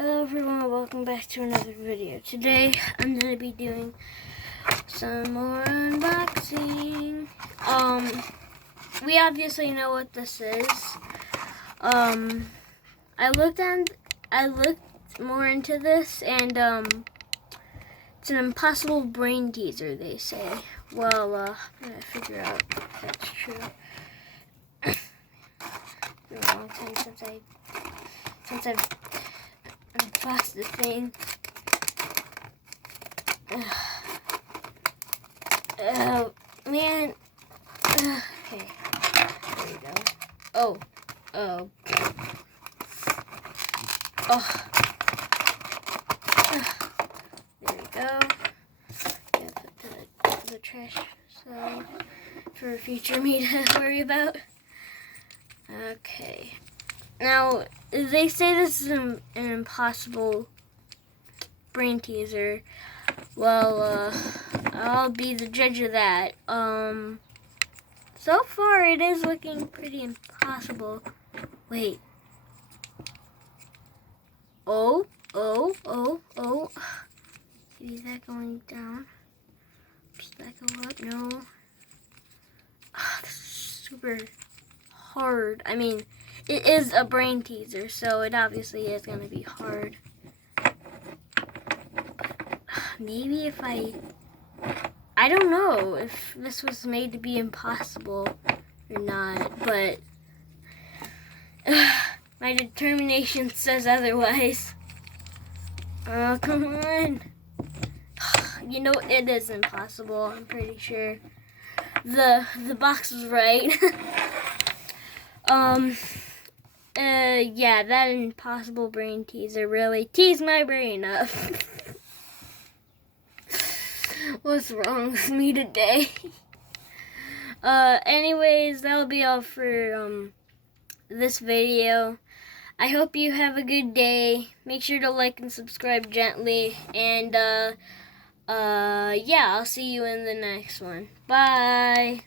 Hello everyone, welcome back to another video. Today I'm going to be doing some more unboxing. We obviously know what this is. I looked more into this, and it's an impossible brain teaser, they say. Well, I'm gonna figure out if that's true. It's been a long time since I've unboxed the thing. Oh man. Okay. There we go. Oh. There we go. Yeah, put the trash so for future me to worry about. Okay. Now, they say this is an impossible brain teaser. Well, I'll be the judge of that. So far it is looking pretty impossible. Wait. Oh. Is that going down? Does that go up? No. This is super hard. I mean, it is a brain teaser, so it obviously is going to be hard. Maybe if I don't know if this was made to be impossible or not, but my determination says otherwise. Oh, come on. You know, it is impossible, I'm pretty sure. The box was right. Yeah, that impossible brain teaser really teased my brain up. What's wrong with me today? Anyways, that'll be all for, this video. I hope you have a good day. Make sure to like and subscribe gently. And, yeah, I'll see you in the next one. Bye!